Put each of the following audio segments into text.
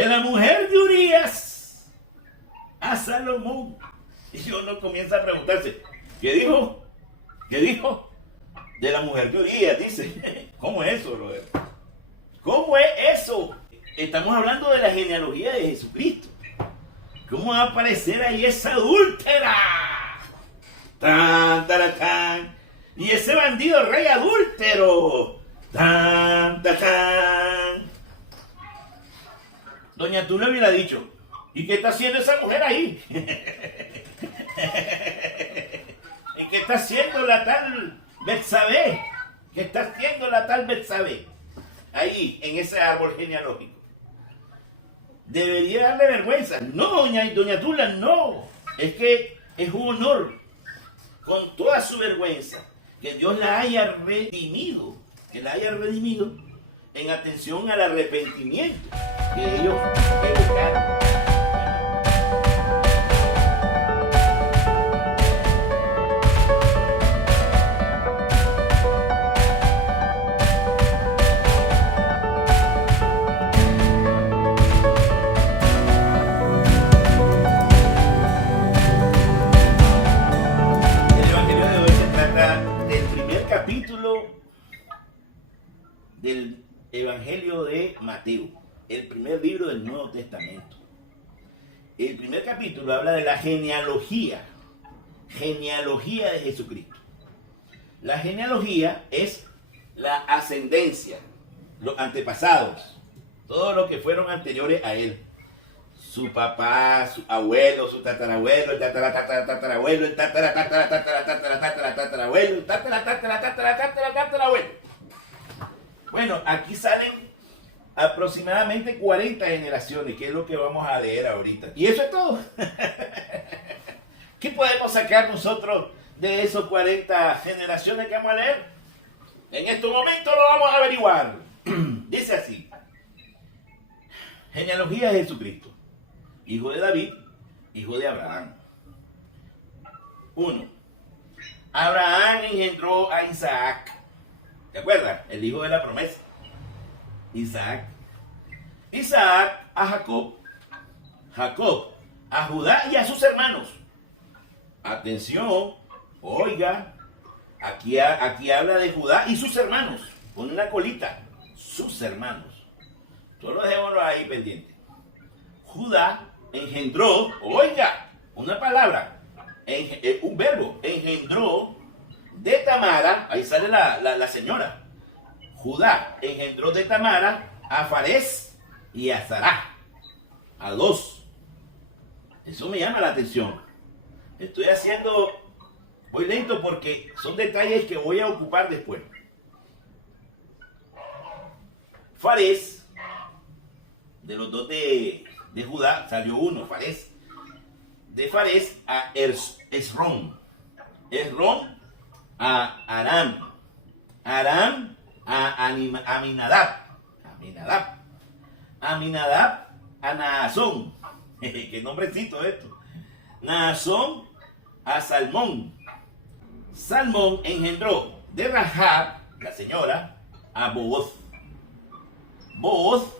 de la mujer de Urías a Salomón. Y uno comienza a preguntarse, ¿qué dijo? ¿Qué dijo? De la mujer de Urías, dice. ¿Cómo es eso, brother? ¿Cómo es eso? Estamos hablando de la genealogía de Jesucristo. ¿Cómo va a aparecer ahí esa adúltera? Tan, tan, tan. Y ese bandido rey adúltero. Tan, tan, tan. Doña Tula hubiera dicho, ¿y qué está haciendo esa mujer ahí? ¿Y qué está haciendo la tal Betsabé? ¿Qué está haciendo la tal Betsabé? Ahí, en ese árbol genealógico. Debería darle vergüenza. No, doña Tula, no. Es que es un honor, con toda su vergüenza, que Dios la haya redimido. Que la haya redimido en atención al arrepentimiento que ellos buscaron. Del Evangelio de Mateo, el primer libro del Nuevo Testamento. El primer capítulo habla de la genealogía de Jesucristo. La genealogía es la ascendencia, los antepasados, todos los que fueron anteriores a él. Su papá, su abuelo, su tatarabuelo, el tatarabuelo, el tatarabuelo, el tatarabuelo. Bueno, aquí salen aproximadamente 40 generaciones, que es lo que vamos a leer ahorita. Y eso es todo. ¿Qué podemos sacar nosotros de esos 40 generaciones que vamos a leer? En estos momentos lo vamos a averiguar. Dice así. Genealogía de Jesucristo. Hijo de David, hijo de Abraham. 1. Abraham engendró a Isaac. ¿Te acuerdas? El hijo de la promesa. Isaac. Isaac a Jacob. Jacob a Judá y a sus hermanos. Atención, oiga. Aquí habla de Judá y sus hermanos. Pon una colita. Sus hermanos. Solo dejémoslo ahí pendiente. Judá engendró, oiga, una palabra, un verbo, engendró de Tamara, ahí sale la señora. Judá engendró de Tamara a Farés y a Zará, a 2. Eso me llama la atención. Voy lento porque son detalles que voy a ocupar después. Farés, de los dos de Judá, salió uno, Farés. De Farés a Esrón. Esrón a Aram. Aram a Aminadab. Aminadab a Naasón. Qué nombrecito esto. Naasón a Salmón. Salmón engendró de Rahab, la señora, a Booz. Booz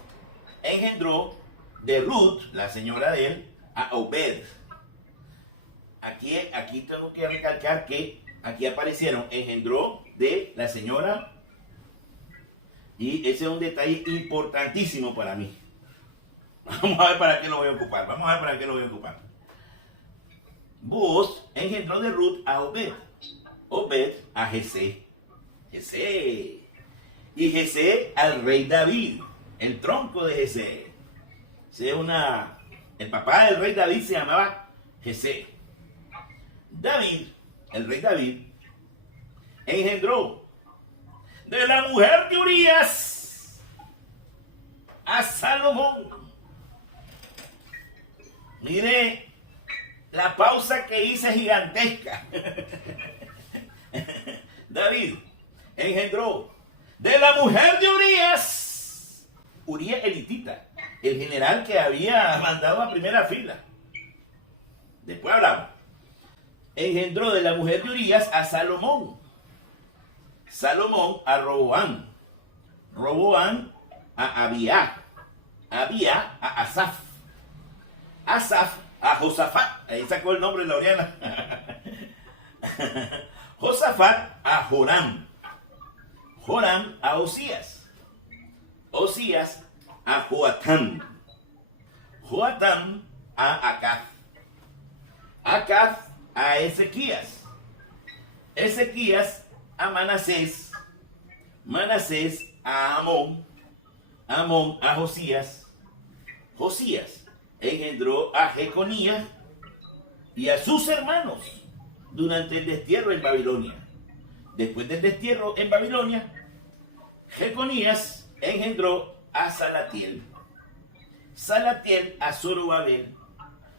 engendró de Ruth, la señora de él, a Obed. Aquí tengo que recalcar que aquí aparecieron, engendró de la señora, y ese es un detalle importantísimo para mí. Vamos a ver para qué lo voy a ocupar. Booz engendró de Ruth a Obed. Obed a Jesé. Y Jesé al rey David, el tronco de Jesé. El papá del rey David se llamaba Jesé. David, el rey David, engendró de la mujer de Urías a Salomón. Mire la pausa que hice gigantesca. David engendró de la mujer de Urías. Urías elitita, el general que había mandado a primera fila. Después hablamos. Engendró de la mujer de Urías a Salomón. Salomón a Roboam. Roboam a Abía. Abía a Asaf. Asaf a Josafat. Ahí sacó el nombre de Laureana. Josafat a Joram. Joram a Osías. Osías a Joatam. Joatam a Acaz. Acaz a Ezequías. Ezequías a Manasés. Manasés a Amón. Amón a Josías. Josías engendró a Jeconías y a sus hermanos durante el destierro en Babilonia. Después del destierro en Babilonia, Jeconías engendró a Salatiel. Salatiel a Zorobabel.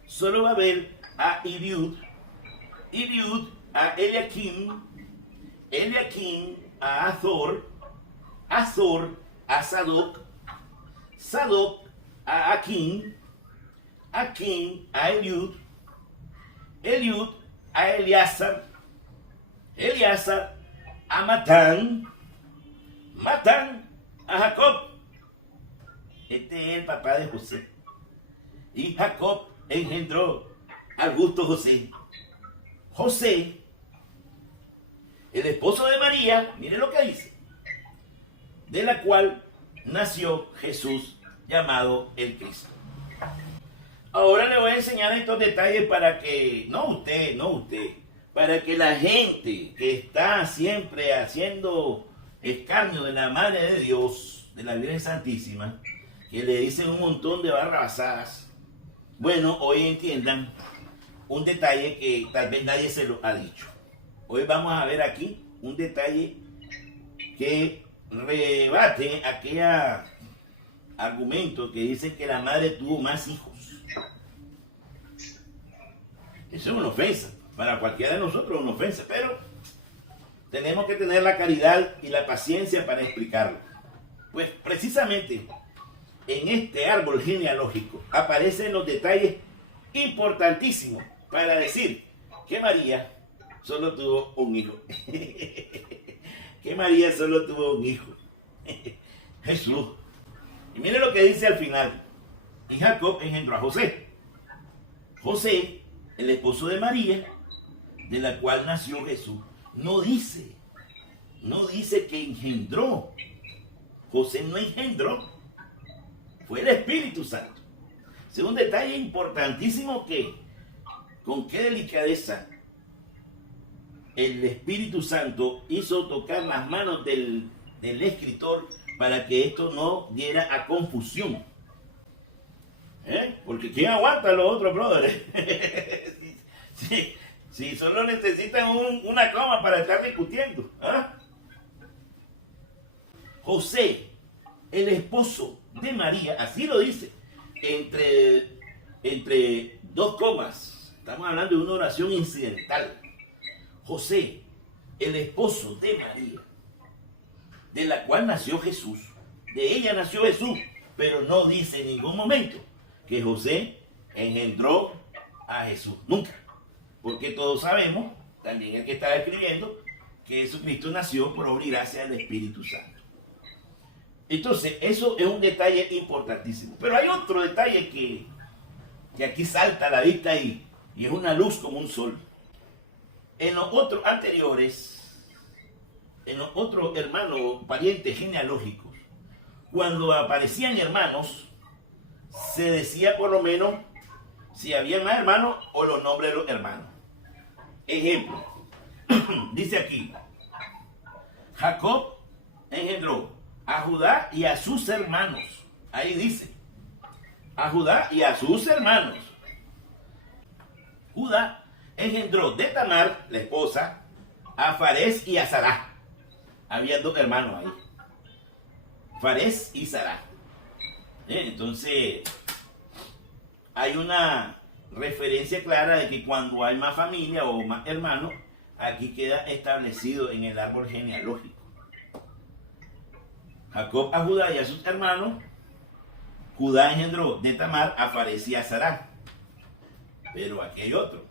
Zorobabel a Iriud. Iriud a Eliakim. Eliakim a Azor. Azor a Sadoc. Sadoc a Akim. Akim a Eliud. Eliud a Eleazar. Eleazar a Matán. Matán a Jacob. Este es el papá de José. Y Jacob engendró al justo José. José, el esposo de María, mire lo que dice, de la cual nació Jesús, llamado el Cristo. Ahora le voy a enseñar estos detalles para que, no usted, para que la gente que está siempre haciendo escarnio de la Madre de Dios, de la Virgen Santísima, que le dicen un montón de barrabasadas, bueno, hoy entiendan un detalle que tal vez nadie se lo ha dicho. Hoy vamos a ver aquí un detalle que rebate aquel argumento que dicen que la madre tuvo más hijos. Eso es una ofensa. Para cualquiera de nosotros es una ofensa, pero tenemos que tener la caridad y la paciencia para explicarlo. Pues precisamente en este árbol genealógico aparecen los detalles importantísimos para decir que María solo tuvo un hijo. Que María solo tuvo un hijo. Jesús. Y mire lo que dice al final. Y Jacob engendró a José. José, el esposo de María, de la cual nació Jesús. No dice que engendró. José no engendró. Fue el Espíritu Santo. Es un detalle importantísimo que, con qué delicadeza el Espíritu Santo hizo tocar las manos del escritor para que esto no diera a confusión. Porque ¿quién aguanta a los otros brothers? Si solo necesitan una coma para estar discutiendo. José, el esposo de María, así lo dice, entre dos comas. Estamos hablando de una oración incidental. José, el esposo de María, de la cual nació Jesús. De ella nació Jesús, pero no dice en ningún momento que José engendró a Jesús. Nunca. Porque todos sabemos, también el que estaba escribiendo, que Jesucristo nació por obra y gracia del Espíritu Santo. Entonces, eso es un detalle importantísimo. Pero hay otro detalle que aquí salta a la vista y es una luz como un sol. En los otros anteriores, en los otros hermanos, parientes genealógicos, cuando aparecían hermanos, se decía por lo menos si había más hermanos o los nombres de los hermanos. Ejemplo, dice aquí, Jacob engendró a Judá y a sus hermanos. Ahí dice, a Judá y a sus hermanos. Judá engendró de Tamar, la esposa, a Farés y a Sará. Había dos hermanos ahí, Farés y Sará. Entonces, hay una referencia clara de que cuando hay más familia o más hermanos, aquí queda establecido en el árbol genealógico. Jacob a Judá y a sus hermanos. Judá engendró de Tamar a Farés y a Sará. Pero aquí hay otro.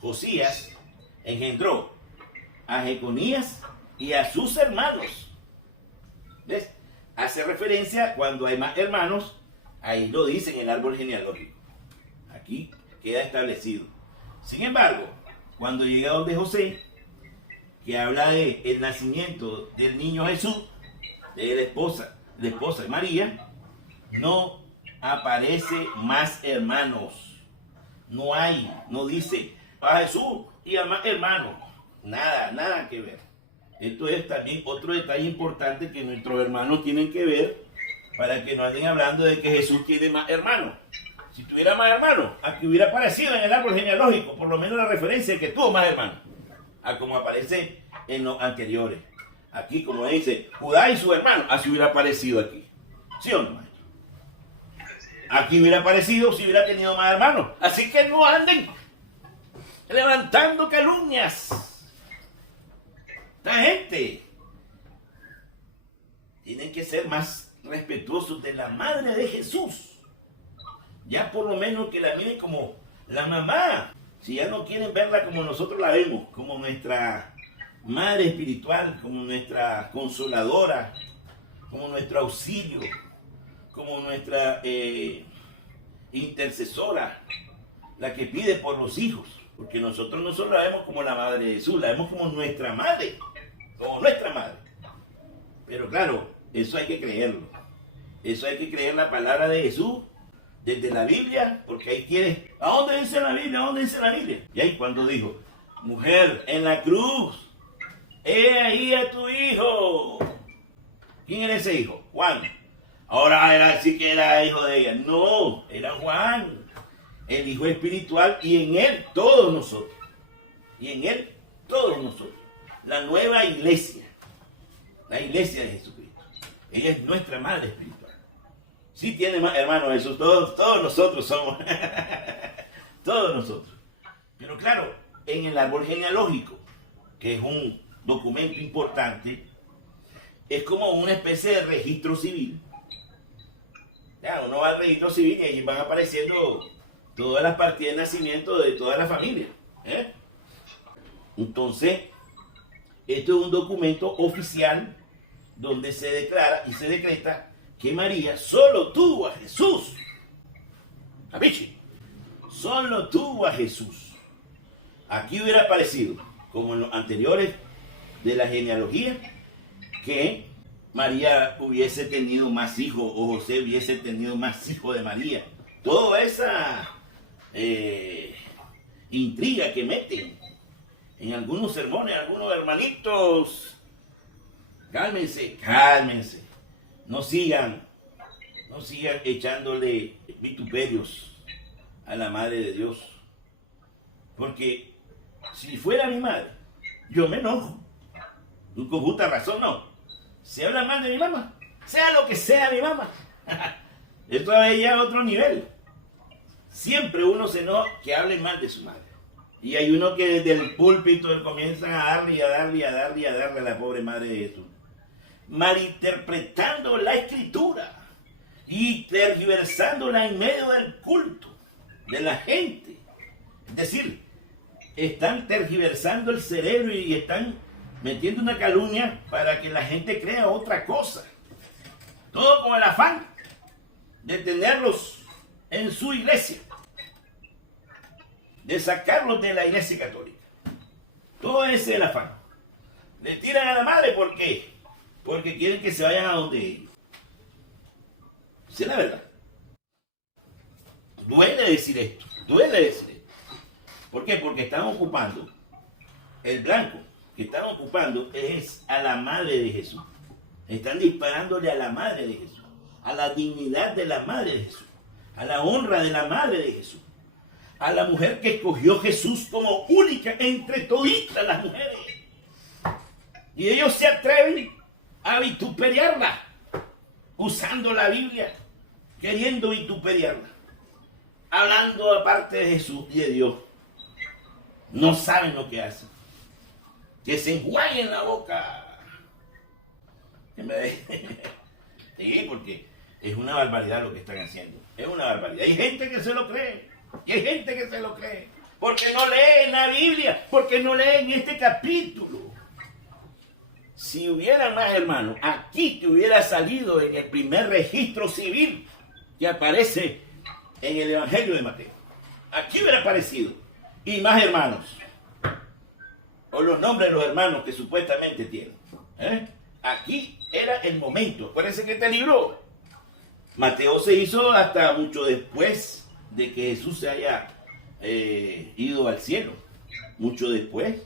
Josías engendró a Jeconías y a sus hermanos. ¿Ves? Hace referencia cuando hay más hermanos, Ahí lo dice en el árbol genealógico. Aquí queda establecido. Sin embargo, cuando llega donde José, que habla de el nacimiento del niño Jesús, de la esposa de María, no aparece más hermanos. No hay, no dice a Jesús y a más hermanos. Nada que ver. Esto es también otro detalle importante que nuestros hermanos tienen que ver para que no anden hablando de que Jesús tiene más hermanos. Si tuviera más hermanos, aquí hubiera aparecido en el árbol genealógico, por lo menos la referencia de que tuvo más hermanos, a como aparece en los anteriores. Aquí, como dice, Judá y su hermano, así hubiera aparecido aquí. ¿Sí o no, maestro? Aquí hubiera aparecido si hubiera tenido más hermanos. Así que no anden levantando calumnias. Esta gente tienen que ser más respetuosos de la madre de Jesús. Ya por lo menos que la miren como la mamá. Si ya no quieren verla como nosotros la vemos, como nuestra madre espiritual, como nuestra consoladora, como nuestro auxilio, como nuestra intercesora, la que pide por los hijos. Porque nosotros no solo la vemos como la madre de Jesús, la vemos como nuestra madre. Como nuestra madre. Pero claro, eso hay que creerlo. Eso hay que creer la palabra de Jesús desde la Biblia, porque ahí tiene. ¿A dónde dice la Biblia? ¿A dónde dice la Biblia? Y ahí cuando dijo, mujer, en la cruz, he ahí a tu hijo. ¿Quién era ese hijo? Juan. Ahora era así que era hijo de ella. No, era Juan, el hijo espiritual, y en él todos nosotros. Y en él todos nosotros. La nueva iglesia. La iglesia de Jesucristo. Ella es nuestra madre espiritual. Sí tiene más hermanos Jesús. Todos nosotros somos. Todos nosotros. Pero claro, en el árbol genealógico, que es un documento importante, es como una especie de registro civil. Ya, uno va al registro civil y allí van apareciendo todas las partidas de nacimiento de toda la familia. Entonces, esto es un documento oficial donde se declara y se decreta que María solo tuvo a Jesús. ¿Capichi? Solo tuvo a Jesús. Aquí hubiera aparecido, como en los anteriores de la genealogía, que María hubiese tenido más hijos o José hubiese tenido más hijos de María. Toda esa intriga que meten en algunos sermones, algunos hermanitos. Cálmense. No sigan echándole vituperios a la Madre de Dios. Porque si fuera mi madre, yo me enojo. Con justa razón no. Si habla mal de mi mamá, sea lo que sea mi mamá. Esto es ya otro nivel. Siempre uno se enoja que hable mal de su madre. Y hay uno que desde el púlpito comienzan a darle a la pobre madre de Jesús. Malinterpretando la escritura y tergiversándola en medio del culto de la gente. Es decir, están tergiversando el cerebro y están metiendo una calumnia para que la gente crea otra cosa. Todo con el afán de tenerlos en su iglesia, de sacarlos de la iglesia católica. Todo ese es el afán. Le tiran a la madre, ¿por qué? Porque quieren que se vayan a donde ellos. Esa es la verdad. Duele decir esto. ¿Por qué? Porque están ocupando el blanco que están ocupando es a la madre de Jesús. Están disparándole a la madre de Jesús, a la dignidad de la madre de Jesús, a la honra de la madre de Jesús, a la mujer que escogió Jesús como única entre toditas las mujeres. Y ellos se atreven a vituperiarla, usando la Biblia, queriendo vituperiarla, hablando aparte de Jesús y de Dios. No saben lo que hacen. Que se enjuaguen la boca. Sí, porque es una barbaridad lo que están haciendo. Es una barbaridad. Hay gente que se lo cree. Porque no leen la Biblia. Porque no leen este capítulo. Si hubiera más hermanos, aquí te hubiera salido en el primer registro civil que aparece en el Evangelio de Mateo. Aquí hubiera aparecido. Y más hermanos. O los nombres de los hermanos que supuestamente tienen. Aquí era el momento. Acuérdense que este libro, Mateo se hizo hasta mucho después de que Jesús se haya ido al cielo. Mucho después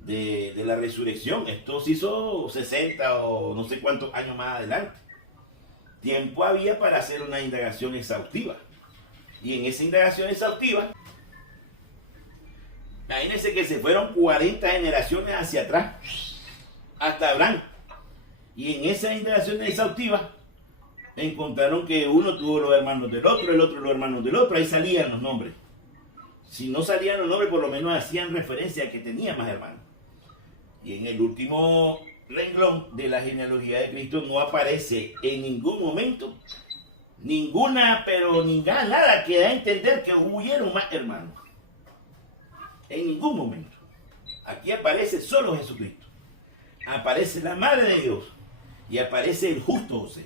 de la resurrección. Esto se hizo 60 o no sé cuántos años más adelante. Tiempo había para hacer una indagación exhaustiva. Y en esa indagación exhaustiva, imagínense que se fueron 40 generaciones hacia atrás, hasta Abraham. Y en esa indagación exhaustiva, encontraron que uno tuvo los hermanos del otro, el otro los hermanos del otro, ahí salían los nombres. Si no salían los nombres, por lo menos hacían referencia a que tenía más hermanos. Y en el último renglón de la genealogía de Cristo no aparece en ningún momento nada que da a entender que hubieron más hermanos. En ningún momento. Aquí aparece solo Jesucristo. Aparece la Madre de Dios y aparece el justo José,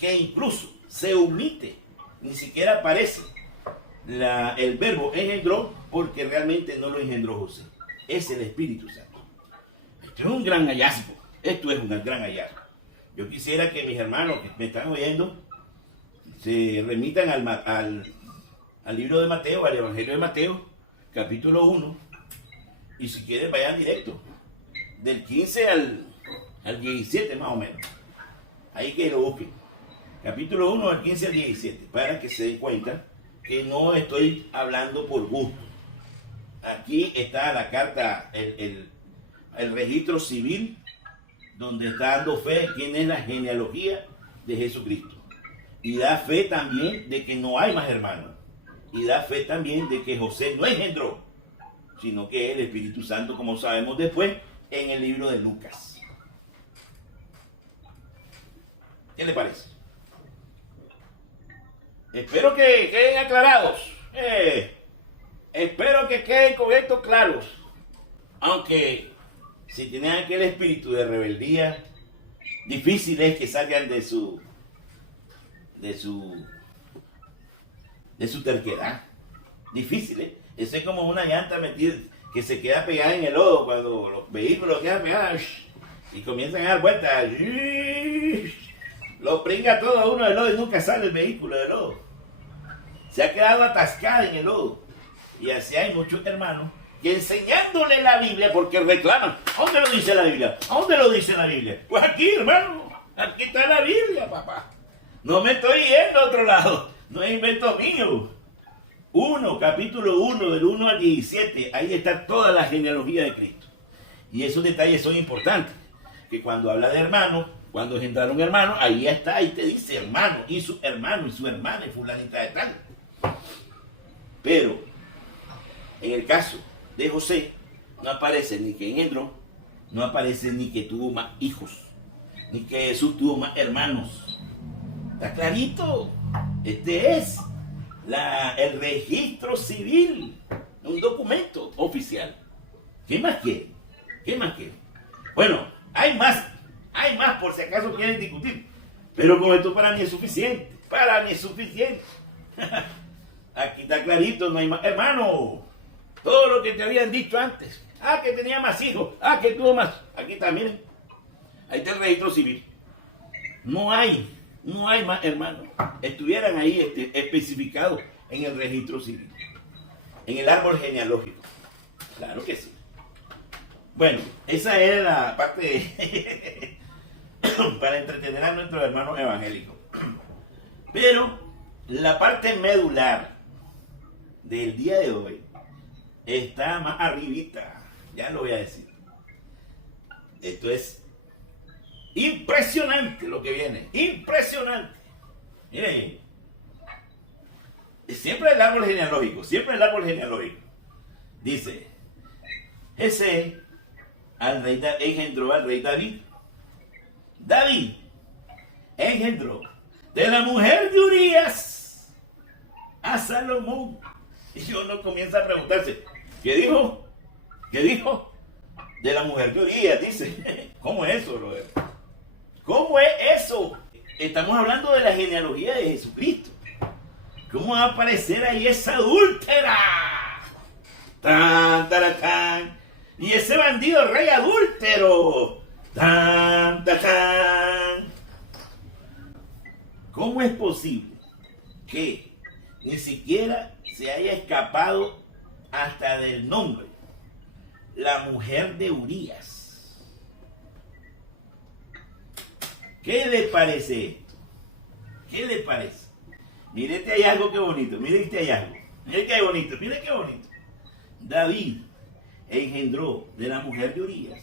que incluso se omite, ni siquiera aparece el verbo engendró, porque realmente no lo engendró José, es el Espíritu Santo. Esto es un gran hallazgo. Esto es un gran hallazgo. Yo quisiera que mis hermanos que me están oyendo se remitan al libro de Mateo, al Evangelio de Mateo, capítulo 1, y si quieren vayan directo, del 15 al 17 más o menos. Ahí que lo busquen. Capítulo 1, del 15 al 17, para que se den cuenta que no estoy hablando por gusto. Aquí está la carta, el registro civil, donde está dando fe quién es la genealogía de Jesucristo. Y da fe también de que no hay más hermanos. Y da fe también de que José no engendró, sino que es el Espíritu Santo, como sabemos después, en el libro de Lucas. ¿Qué le parece? Espero que queden aclarados. Espero que queden con esto claros. Aunque si tienen aquel espíritu de rebeldía, difícil es que salgan de su terquedad. Difícil, ¿eh? Eso es como una llanta metida que se queda pegada en el lodo cuando los vehículos quedan pegados y comienzan a dar vueltas. Lo pringa todo a uno del lodo y nunca sale el vehículo del lodo. Se ha quedado atascada en el lodo. Y así hay muchos hermanos que enseñándole la Biblia, porque reclaman, ¿a dónde lo dice la Biblia? ¿A dónde lo dice la Biblia? Pues aquí, hermano, aquí está la Biblia, papá. No me estoy yendo a otro lado, no es invento mío. Capítulo 1, del 1 al 17, ahí está toda la genealogía de Cristo. Y esos detalles son importantes, que cuando habla de hermanos, cuando engendraron hermanos, ahí está, ahí te dice hermano, y su hermano, y su hermana, y fulanita de tal. Pero, en el caso de José, no aparece ni que engendró, no aparece ni que tuvo más hijos, ni que Jesús tuvo más hermanos. Está clarito. Este es el registro civil, un documento oficial. ¿Qué más quiere? ¿Qué más quiere? Bueno, hay más por si acaso quieren discutir, pero con esto para mí es suficiente. Para mí es suficiente. Aquí está clarito, no hay más. Hermano, todo lo que te habían dicho antes. Que tenía más hijos. Que tuvo más. Aquí está, miren. Ahí está el registro civil. No hay más hermanos. Estuvieran ahí especificados en el registro civil. En el árbol genealógico. Claro que sí. Bueno, esa era la parte para entretener a nuestros hermanos evangélicos. Pero la parte medular del día de hoy está más arribita. Ya lo voy a decir. Esto es impresionante lo que viene. Impresionante. Miren. Siempre el árbol genealógico. Dice, ese engendró al rey David. David engendró de la mujer de Urías a Salomón. Y uno comienza a preguntarse, ¿qué dijo? De la mujer de Urías, dice. ¿Cómo es eso, brother? ¿Cómo es eso? Estamos hablando de la genealogía de Jesucristo. ¿Cómo va a aparecer ahí esa adúltera? Tan, tan, tan. Y ese bandido rey adúltero. Tan, tan, tan. ¿Cómo es posible que ni siquiera se haya escapado hasta del nombre? La mujer de Urías. ¿Qué le parece esto? ¿Qué le parece? Mire este hallazgo, qué bonito. Mire este hallazgo. Mire qué bonito. Mire qué bonito. David engendró de la mujer de Urías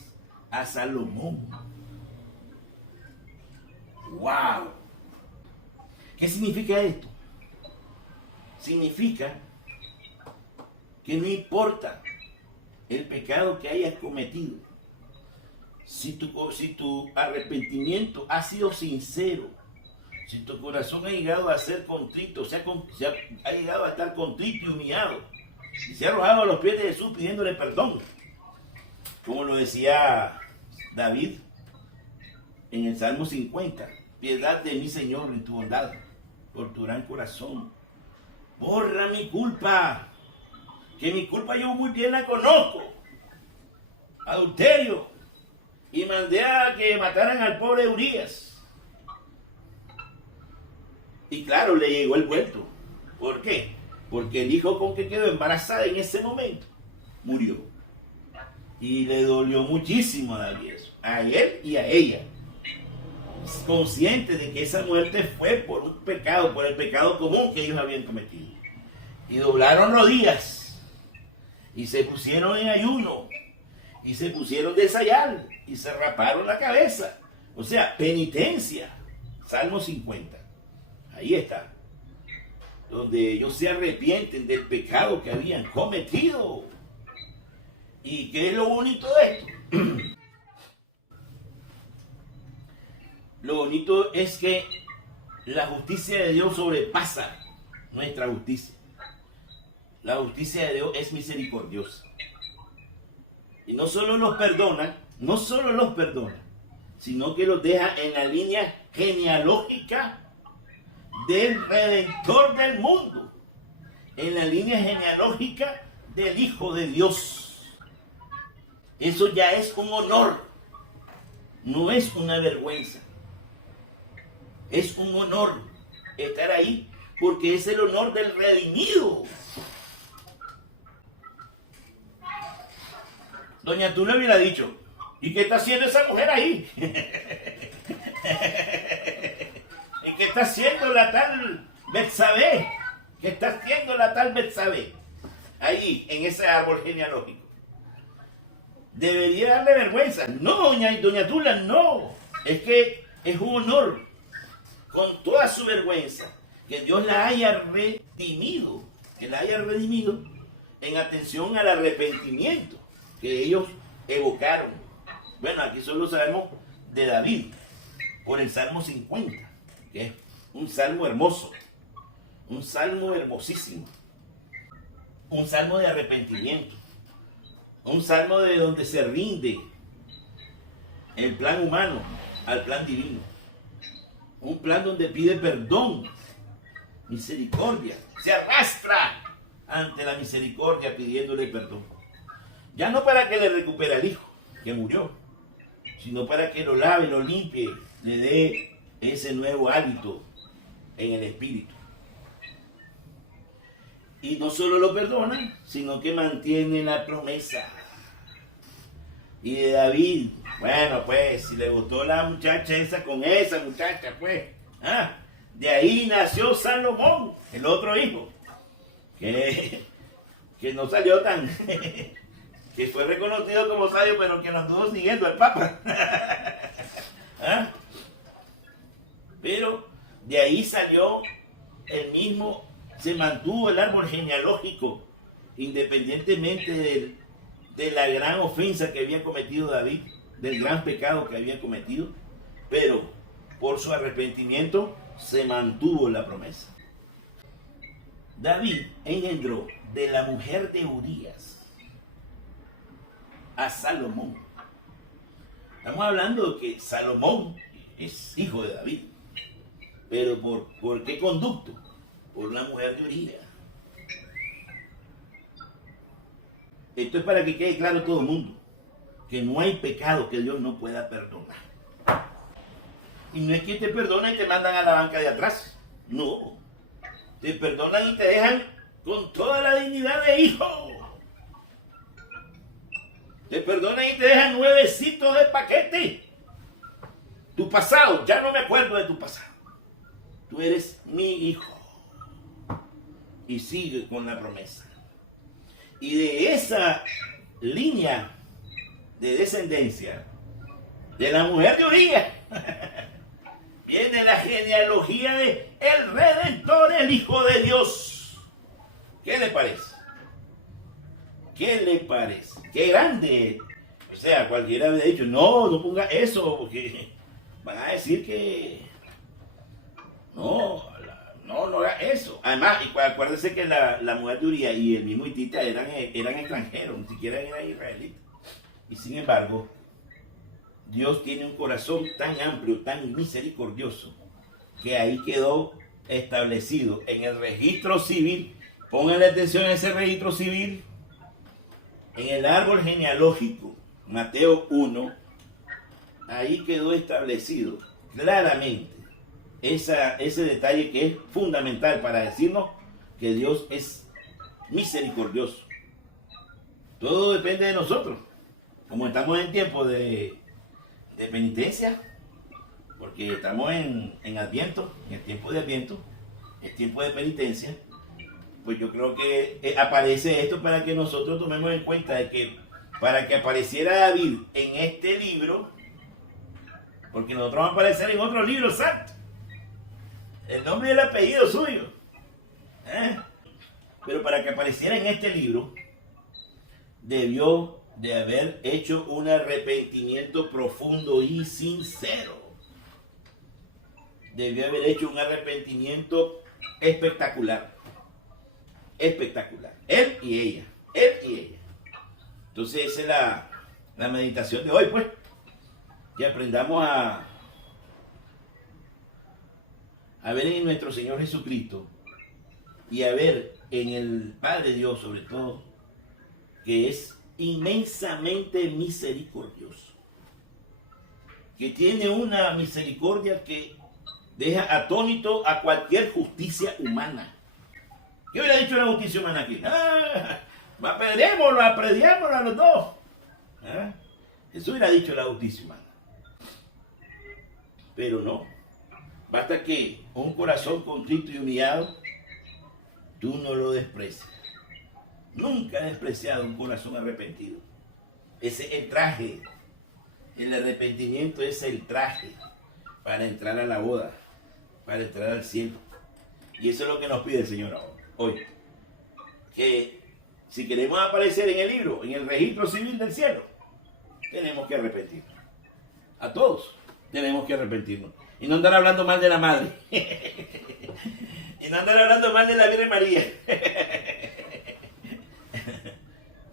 a Salomón. ¡Wow! ¿Qué significa esto? Significa que no importa el pecado que hayas cometido, si tu arrepentimiento ha sido sincero, si tu corazón ha llegado a ser contrito, ha llegado a estar contrito y humillado, y se ha arrojado a los pies de Jesús pidiéndole perdón, como lo decía David en el Salmo 50, piedad de mí, Señor, en tu bondad, por tu gran corazón, borra mi culpa, que mi culpa yo muy bien la conozco, adulterio, y mandé a que mataran al pobre Urías. Y claro, le llegó el vuelto. ¿Por qué? Porque el hijo con que quedó embarazada en ese momento murió. Y le dolió muchísimo a David eso, a él y a ella. Consciente de que esa muerte fue por un pecado, por el pecado común que ellos habían cometido. Y doblaron rodillas y se pusieron en ayuno y se pusieron de sayal y se raparon la cabeza. O sea, penitencia. Salmo 50. Ahí está. Donde ellos se arrepienten del pecado que habían cometido. ¿Y qué es lo bonito de esto? Lo bonito es que la justicia de Dios sobrepasa nuestra justicia. La justicia de Dios es misericordiosa. Y no solo los perdona, sino que los deja en la línea genealógica del Redentor del mundo. En la línea genealógica del Hijo de Dios. Eso ya es un honor. No es una vergüenza. Es un honor estar ahí porque es el honor del redimido. Doña Tula hubiera dicho, ¿y qué está haciendo esa mujer ahí? ¿Y qué está haciendo la tal Betsabé? ¿Qué está haciendo la tal Betsabé? Ahí, en ese árbol genealógico. Debería darle vergüenza. No, doña Tula, no. Es que es un honor, con toda su vergüenza, que Dios la haya redimido. Que la haya redimido en atención al arrepentimiento que ellos evocaron. Bueno, aquí solo sabemos de David, por el Salmo 50, que es un salmo hermoso, un salmo hermosísimo, un salmo de arrepentimiento, un salmo de donde se rinde el plan humano al plan divino, un plan donde pide perdón, misericordia, se arrastra ante la misericordia pidiéndole perdón. Ya no para que le recupere al hijo que murió, sino para que lo lave, lo limpie, le dé ese nuevo hábito en el espíritu. Y no solo lo perdona, sino que mantiene la promesa. Y de David, bueno, pues, si le gustó la muchacha esa con esa muchacha, pues, de ahí nació Salomón, el otro hijo, que no salió tan... que fue reconocido como sabio, pero que nos estuvo siguiendo el Papa. Pero de ahí salió el mismo, se mantuvo el árbol genealógico, independientemente de la gran ofensa que había cometido David, del gran pecado que había cometido, pero por su arrepentimiento se mantuvo la promesa. David engendró de la mujer de Urías a Salomón. Estamos hablando de que Salomón es hijo de David. Pero ¿por qué conducto? por la mujer de Urías. Esto es para que quede claro a todo el mundo, que no hay pecado que Dios no pueda perdonar. Y no es que te perdonan y te mandan a la banca de atrás. No. Te perdonan y te dejan con toda la dignidad de hijo. Te perdonan y te dejan nuevecito de paquete. Tu pasado, ya no me acuerdo de tu pasado. Tú eres mi hijo. Y sigue con la promesa. Y de esa línea de descendencia de la mujer de Urías viene la genealogía de el Redentor, el Hijo de Dios. ¿Qué le parece? ¿Qué le parece? ¡Qué grande! O sea, cualquiera habría dicho, no ponga eso, porque van a decir que no haga eso. Además, acuérdense que la mujer de Urías y el mismo Hitita eran extranjeros, ni siquiera eran israelitas. Y sin embargo, Dios tiene un corazón tan amplio, tan misericordioso, que ahí quedó establecido en el registro civil. Pónganle atención a ese registro civil. En el árbol genealógico, Mateo 1, ahí quedó establecido claramente ese detalle que es fundamental para decirnos que Dios es misericordioso. Todo depende de nosotros. Como estamos en tiempo de penitencia, porque estamos en Adviento, en el tiempo de Adviento, el tiempo de penitencia, pues yo creo que aparece esto para que nosotros tomemos en cuenta de que para que apareciera David en este libro, porque nosotros vamos a aparecer en otro libro santo, el nombre y el apellido suyo, pero para que apareciera en este libro, debió de haber hecho un arrepentimiento profundo y sincero. Debió haber hecho un arrepentimiento espectacular. Espectacular. Él y ella. Entonces esa es la meditación de hoy, pues. Que aprendamos a ver en nuestro Señor Jesucristo y a ver en el Padre Dios, sobre todo, que es inmensamente misericordioso, que tiene una misericordia que deja atónito a cualquier justicia humana. ¿Qué hubiera dicho la justicia humana aquí? Apedrémoslo a los dos. Eso hubiera dicho la justicia humana. Pero no. Basta que un corazón contrito y humillado, tú no lo desprecias. Nunca he despreciado un corazón arrepentido. Ese es el traje. El arrepentimiento es el traje para entrar a la boda, para entrar al cielo. Y eso es lo que nos pide el Señor ahora, hoy. Que si queremos aparecer en el libro, en el registro civil del cielo, tenemos que arrepentirnos. A todos tenemos que arrepentirnos. Y no andar hablando mal de la madre. Y no andar hablando mal de la Virgen María.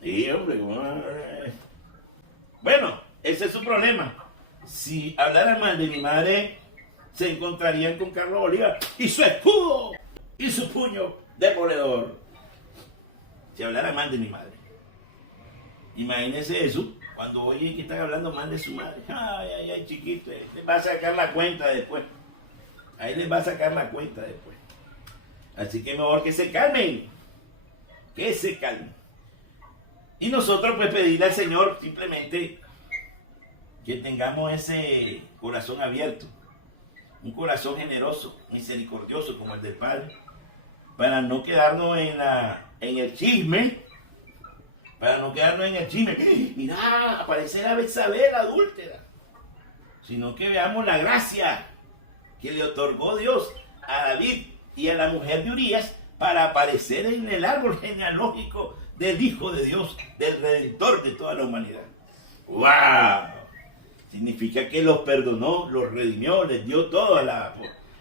Sí, hombre. Bueno, ese es su problema. Si hablaran mal de mi madre, se encontrarían con Carlos Bolívar y su escudo y su puño demoledor. Si hablaran mal de mi madre. Imagínense eso, cuando oyen que están hablando mal de su madre. Ay, chiquito, les va a sacar la cuenta después. Ahí les va a sacar la cuenta después. Así que mejor que se calmen. Que se calmen. Y nosotros pues pedirle al Señor simplemente que tengamos ese corazón abierto, un corazón generoso, misericordioso como el del Padre, para no quedarnos en el chisme, mira, aparece la Betsabé, la adúltera, sino que veamos la gracia que le otorgó Dios a David y a la mujer de Urías para aparecer en el árbol genealógico del Hijo de Dios, del Redentor de toda la humanidad. ¡Wow! Significa que los perdonó, los redimió, les dio toda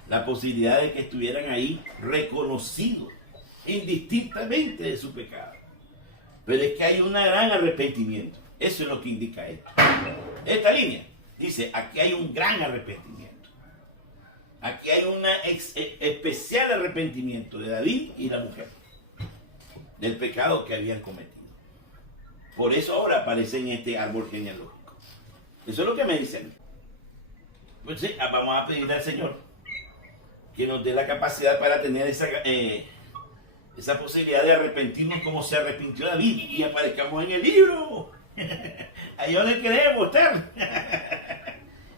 la posibilidad de que estuvieran ahí reconocidos, indistintamente de su pecado. Pero es que hay un gran arrepentimiento. Eso es lo que indica esto. Esta línea dice, aquí hay un gran arrepentimiento. Aquí hay un especial arrepentimiento de David y la mujer del pecado que habían cometido. Por eso ahora aparece en este árbol genealógico. Eso es lo que me dicen. Pues sí, vamos a pedirle al Señor que nos dé la capacidad para tener esa posibilidad de arrepentirnos como se arrepintió David y aparezcamos en el libro. Ahí donde queremos estar.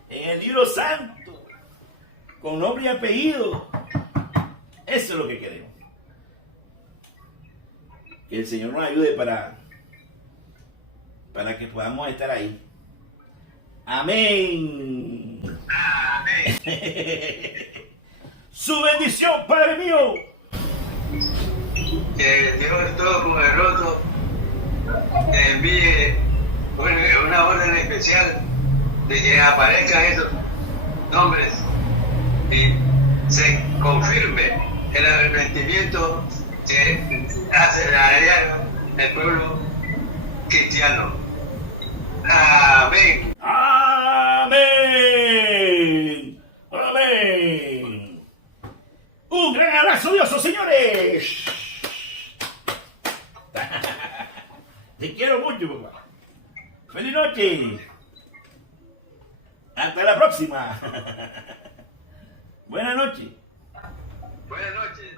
En el libro santo, con nombre y apellido. Eso es lo que queremos. Que el Señor nos ayude para que podamos estar ahí. Amén. Amén. Su bendición, Padre mío. Que Dios Todopoderoso envíe una orden especial de que aparezcan esos nombres y se confirme el arrepentimiento que hace el pueblo cristiano. Amén. Amén. Amén. Un gran abrazo, Dios, señores. Te quiero mucho, papá. Feliz noche. Hasta la próxima. Buenas noches. Buenas noches.